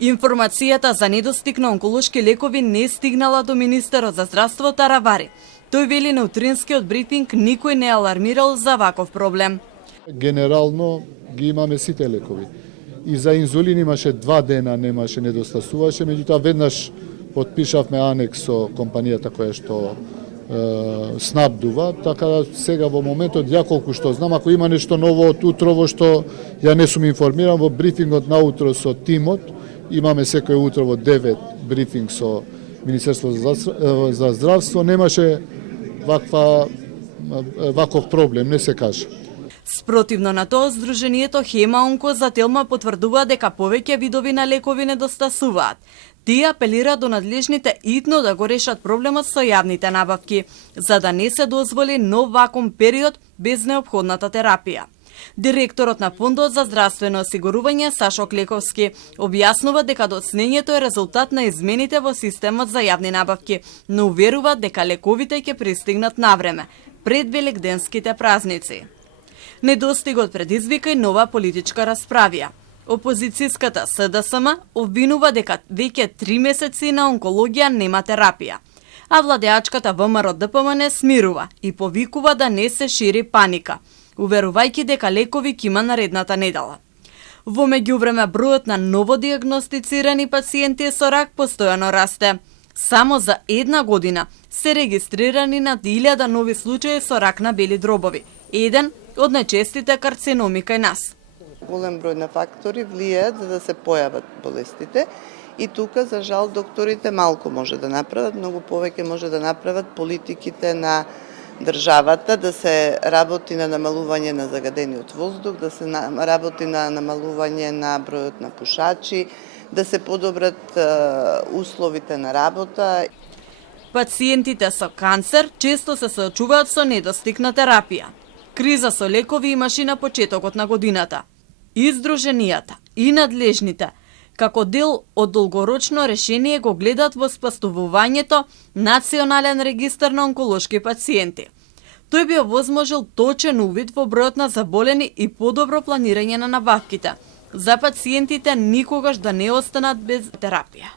Информацијата за недостиг на онколошки лекови не стигнала до министерот за здравство Таравари. Тој вели на утринскиот брифинг никој не алармирал за ваков проблем. Генерално ги имаме сите лекови. И за инзулин имаше 2 дена немаше недостасуваше, меѓутоа веднаш потпишавме анекс со компанијата која што снабдува, така да сега во моментот ја колку што знам, ако има нешто ново од утрово што ја не сум информиран, во брифингот наутро со тимот имаме секој утро во 9 брифинг со Министерството за здравство, немаше ваков проблем, не се каже. Спротивно на тоа, Сдруженијето Хема-Онко за Телма потврдува дека повеќе видови на лекови недостасуваат. Тие апелираат до надлежните итно да го решат проблемот со јавните набавки, за да не се дозволи нов вакуум период без неопходната терапија. Директорот на Фондот за здравствено осигурување Сашо Клековски објаснува дека доцнењето е резултат на измените во системот за јавни набавки, но уверува дека лековите ќе пристигнат навреме, пред великденските празници. Недостигот предизвика и нова политичка расправија. Опозицијската СДСМ обвинува дека веќе 3 месеци на онкологија нема терапија, а владеачката ВМРО ДПМН смирува и повикува да не се шири паника, уверувајќи дека лекови ќе има наредната недела. Во меѓувреме бројот на новодиагностицирани пациенти со рак постојано расте. Само за една година се регистрирани над 1000 нови случаи со рак на бели дробови, еден од најчестите карциноми кај нас. Голем број на фактори влијаат за да се појават болестите и тука, за жал, докторите малку може да направат, многу повеќе може да направат политиките на државата, да се работи на намалување на загадениот воздух, да се работи на намалување на бројот на пушачи, да се подобрат условите на работа. Пациентите со канцер често се соочуваат со недостиг на терапија. Криза со лекови имаше на почетокот на годината. И Сдруженијата, и надлежните, како дел од долгорочно решение го гледат во споставувањето Национален регистар на онколошки пациенти. Тој би овозможил точен увид во бројот на заболени и подобро планирање на набавките, за пациентите никогаш да не останат без терапија.